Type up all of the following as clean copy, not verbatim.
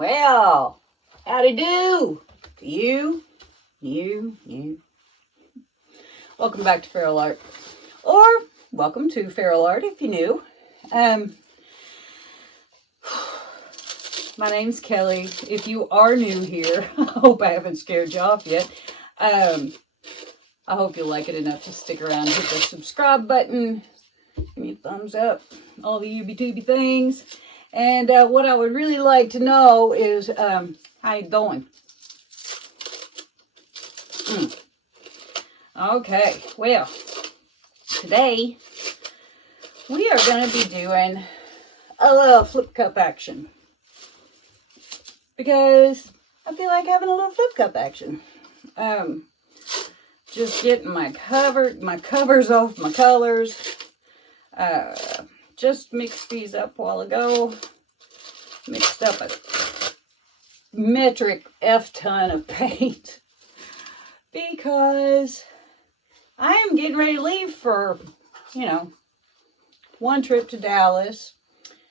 Well, howdy do to you. Welcome back to feralart, or welcome to feralart if you're new. My name's Kelly. If you are new here, I hope I haven't scared you off yet. I hope you like it enough to stick around, hit the subscribe button, give me a thumbs up, all the UB-tubey things. And what I would really like to know is, how you doing? Okay, well, today we are going to be doing a little flip cup action. Because I feel like having a little flip cup action. Just getting my covers off my colors. Just mixed these up a while ago. Mixed up a metric F-ton of paint. Because I am getting ready to leave for, one trip to Dallas.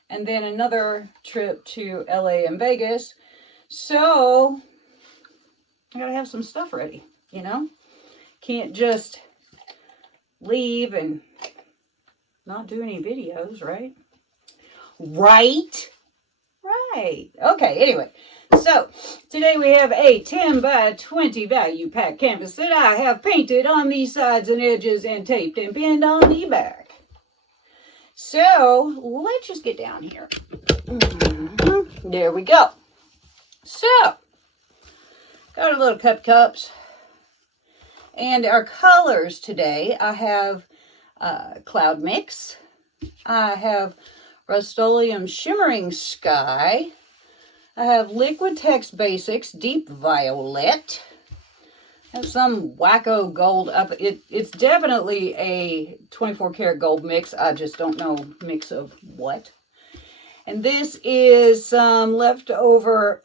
And then another trip to LA and Vegas. So, I gotta have some stuff ready, Can't just leave and not do any videos, right? Right. Okay, anyway. So, today we have a 10 by 20 value pack canvas that I have painted on the sides and edges and taped and pinned on the back. So, let's just get down here. There we go. So, got our little cups. And our colors today, I have Cloud Mix. I have Rustoleum Shimmering Sky. I have Liquid Text Basics Deep Violet. I have some wacko gold up. It's definitely a 24 karat gold mix. I just don't know mix of what. And this is some leftover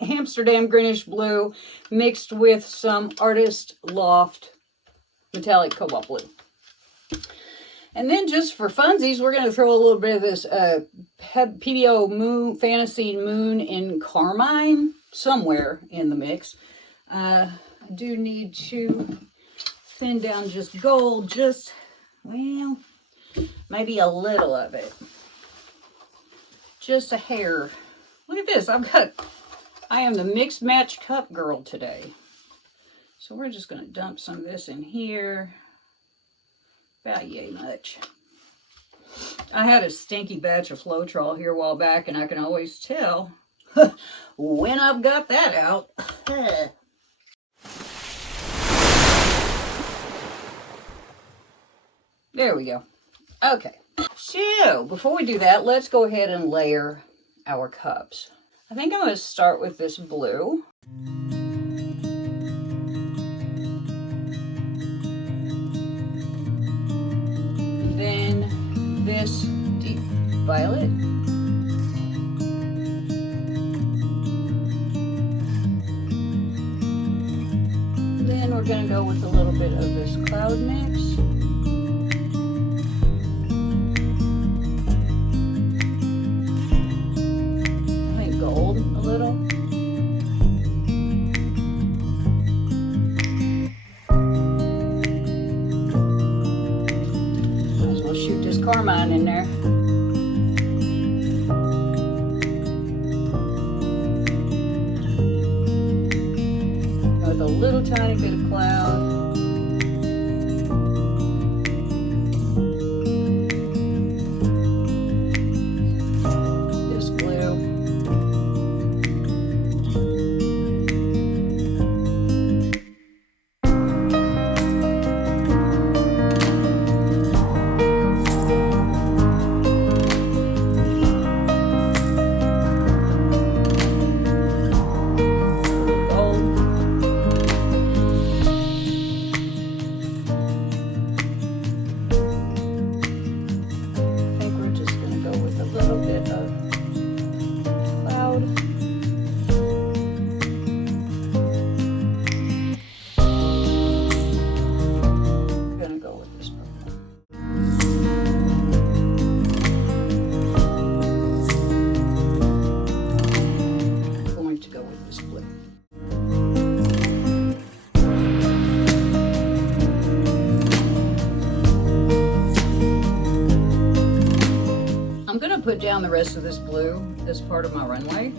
Amsterdam Greenish blue mixed with some Artist Loft metallic cobalt blue. And then just for funsies, we're going to throw a little bit of this Pebeo Fantasy Moon in Carmine somewhere in the mix. I do need to thin down just gold, maybe a little of it. Just a hair. Look at this. I am the mixed match cup girl today. So we're just going to dump some of this in here. About yay much. I had a stinky batch of Floetrol here a while back, and I can always tell when I've got that out. There we go. Okay. So, before we do that, let's go ahead and layer our cups. I think I'm going to start with this blue. And then this deep violet. And then we're going to go with a little bit of this cloud mix. Gold a little. Might as well shoot this carmine in there. With a little tiny bit of cloud. down the rest of this blue as part of my runway.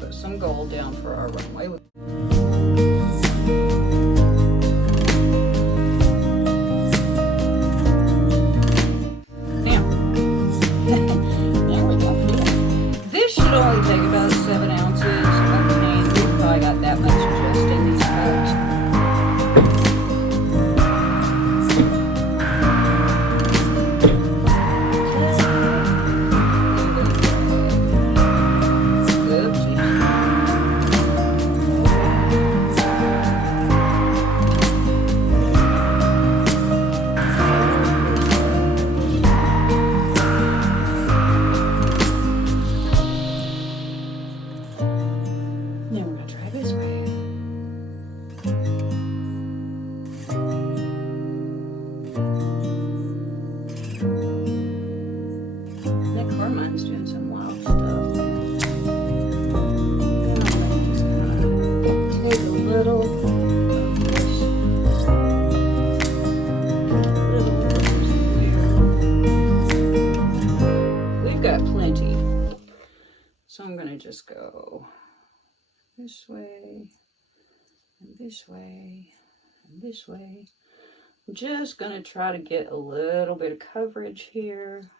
Put some gold down for our runway. There we go. This should only take about 7 ounces of paint. We've probably got that much just in these cups. Just go this way, and this way, and this way. I'm just going to try to get a little bit of coverage here.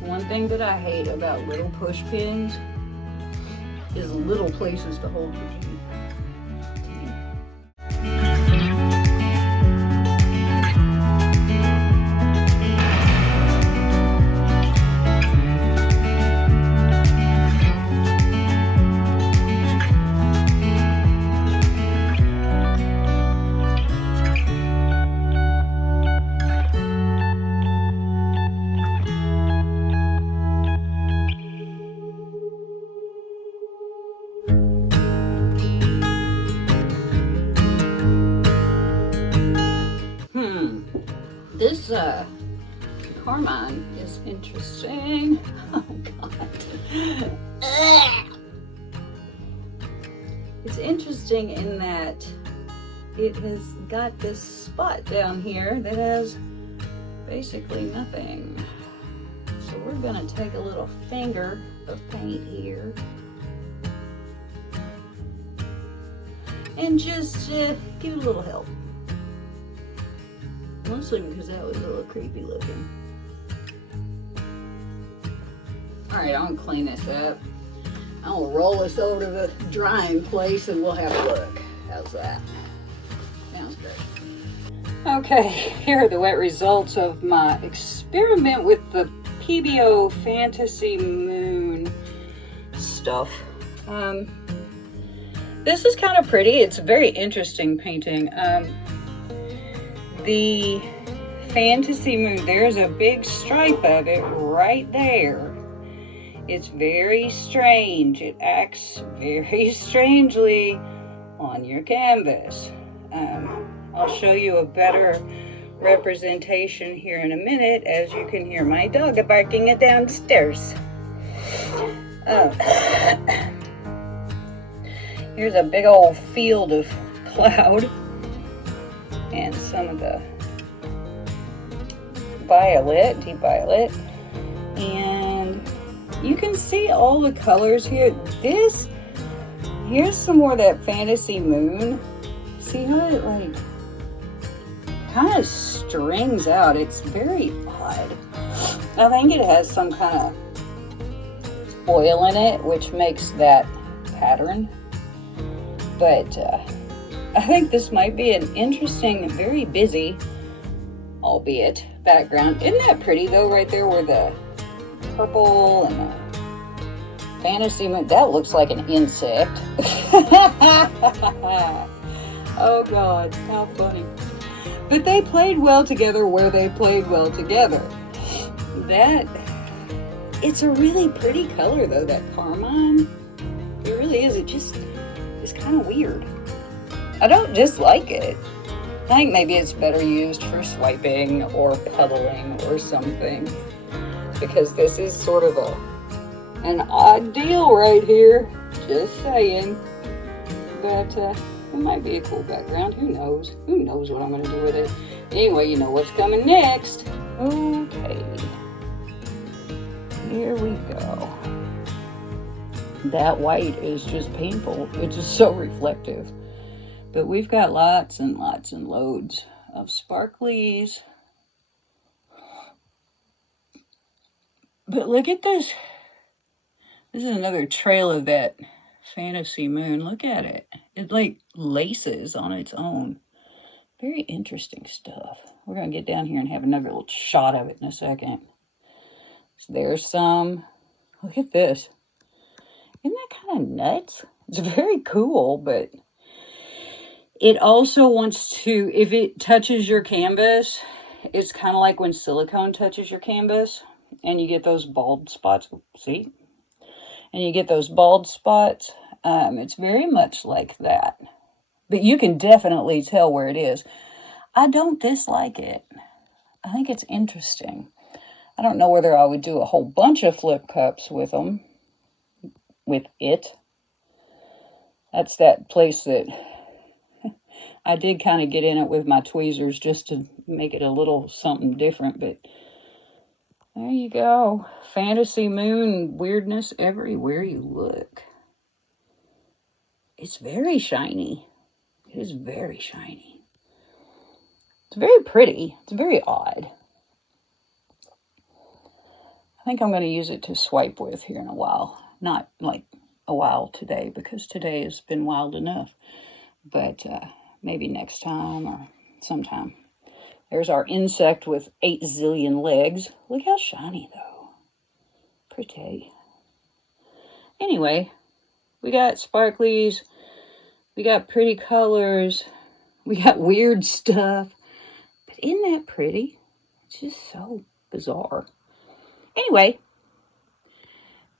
One thing that I hate about little push pins is little places to hold your paint. This carmine is interesting. Oh God. It's interesting in that it has got this spot down here that has basically nothing. So we're gonna take a little finger of paint here and just give it a little help. Mostly because that was a little creepy looking. right, I'm gonna clean this up. I'll roll this over to the drying place and we'll have a look. How's that? Sounds good. Okay, here are the wet results of my experiment with the Pebeo Fantasy Moon stuff. This is kind of pretty. It's a very interesting painting. The Fantasy Moon, there's a big stripe of it right there. It's very strange. It acts very strangely on your canvas. I'll show you a better representation here in a minute, as you can hear my dog barking it downstairs. Here's a big old field of cloud and some of the violet, deep violet, and you can see all the colors here. Here's some more of that Fantasy Moon. See how it like kind of strings out. It's very odd. I think it has some kind of oil in it, which makes that pattern. But I think this might be an interesting, very busy, albeit, background. Isn't that pretty though, right there where the purple and the Fantasy Moon, that looks like an insect. Oh God, how funny. But they played well together where they played well together. It's a really pretty color though, that carmine. It really is. It just is kind of weird. I don't dislike it. I think maybe it's better used for swiping or puddling or something. Because this is sort of an odd deal right here. Just saying. But it might be a cool background. Who knows? Who knows what I'm going to do with it? Anyway, you know what's coming next. Okay. Here we go. That white is just painful. It's just so reflective. But we've got lots and lots and loads of sparklies. But look at this. This is another trail of that Fantasy Moon. Look at it. It like laces on its own. Very interesting stuff. We're going to get down here and have another little shot of it in a second. So there's some. Look at this. Isn't that kind of nuts? It's very cool, but it also wants to, if it touches your canvas, it's kind of like when silicone touches your canvas and you get those bald spots. See? And you get those bald spots. It's very much like that. But you can definitely tell where it is. I don't dislike it. I think it's interesting. I don't know whether I would do a whole bunch of flip cups with them. With it. That's that place that I did kind of get in it with my tweezers just to make it a little something different. But there you go. Fantasy Moon weirdness everywhere you look. It's very shiny. It is very shiny. It's very pretty. It's very odd. I think I'm going to use it to swipe with here in a while. Not like a while today, because today has been wild enough. But maybe next time or sometime. There's our insect with 8 zillion legs. Look how shiny, though. Pretty. Anyway, we got sparklies. We got pretty colors. We got weird stuff. But isn't that pretty? It's just so bizarre. Anyway,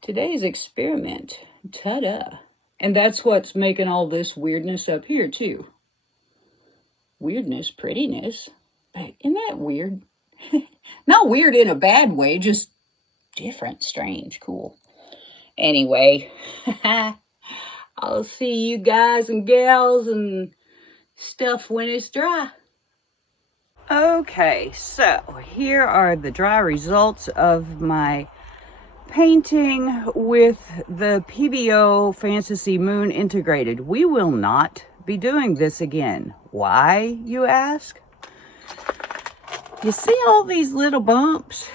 today's experiment. Ta-da. And that's what's making all this weirdness up here, too. Weirdness, prettiness. But isn't that weird? Not weird in a bad way, just different, strange, cool. Anyway, I'll see you guys and gals and stuff when it's dry. Okay, so here are the dry results of my painting with the Pebeo Fantasy Moon integrated. We will not be doing this again. Why, you ask? You see all these little bumps?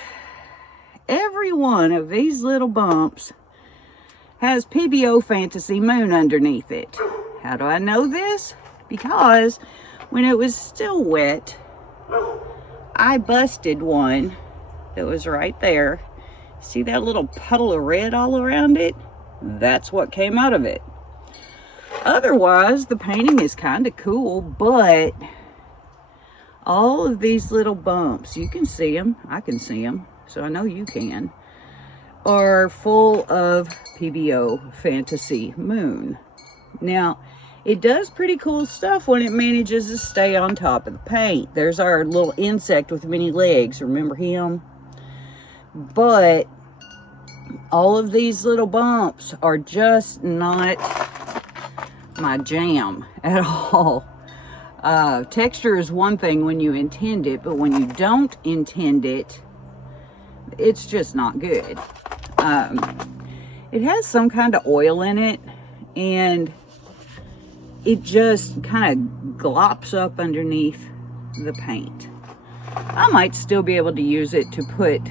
every one of these little bumps has Pebeo Fantasy Moon underneath it. How do I know this? Because when it was still wet, I busted one that was right there. See that little puddle of red all around it? That's what came out of it. Otherwise, the painting is kind of cool, but all of these little bumps, you can see them, I can see them, so I know you can, are full of Pebeo Fantasy Moon. Now, it does pretty cool stuff when it manages to stay on top of the paint. There's our little insect with many legs, remember him? But all of these little bumps are just not my jam at all. Texture is one thing when you intend it, but when you don't intend it, it's just not good. It has some kind of oil in it, and it just kind of glops up underneath the paint. I might still be able to use it to put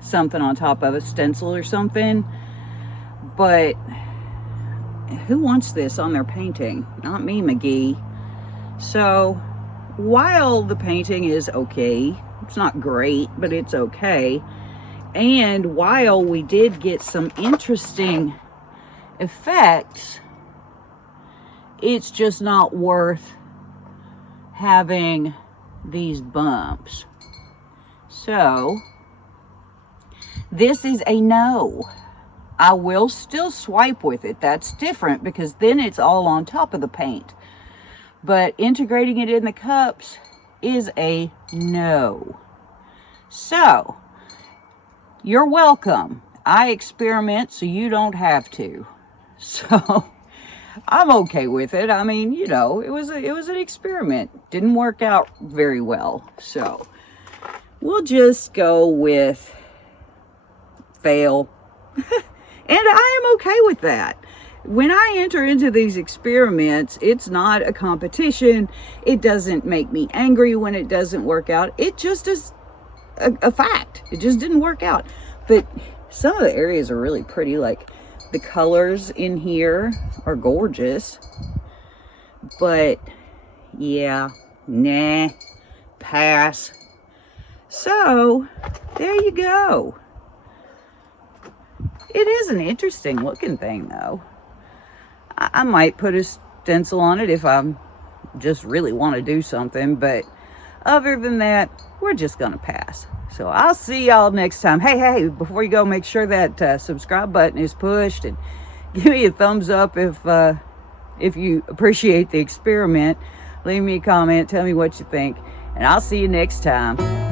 something on top of a stencil or something, but who wants this on their painting? Not me, McGee. So while the painting is okay, it's not great, but it's okay, and while we did get some interesting effects, it's just not worth having these bumps. So this is a no. I will still swipe with it. That's different because then it's all on top of the paint. But integrating it in the cups is a no. So, you're welcome. I experiment so you don't have to. So, I'm okay with it. I mean, you know, it was an experiment. Didn't work out very well. So, we'll just go with fail. And I am okay with that. When I enter into these experiments, it's not a competition. It doesn't make me angry when it doesn't work out. It just is a fact. It just didn't work out. But some of the areas are really pretty. Like the colors in here are gorgeous. But yeah, nah, pass. So there you go. It is an interesting looking thing though. I might put a stencil on it if I just really want to do something, but other than that, we're just gonna pass. So I'll see y'all next time. Hey, before you go, make sure that subscribe button is pushed, and give me a thumbs up if you appreciate the experiment. Leave me a comment, tell me what you think, and I'll see you next time.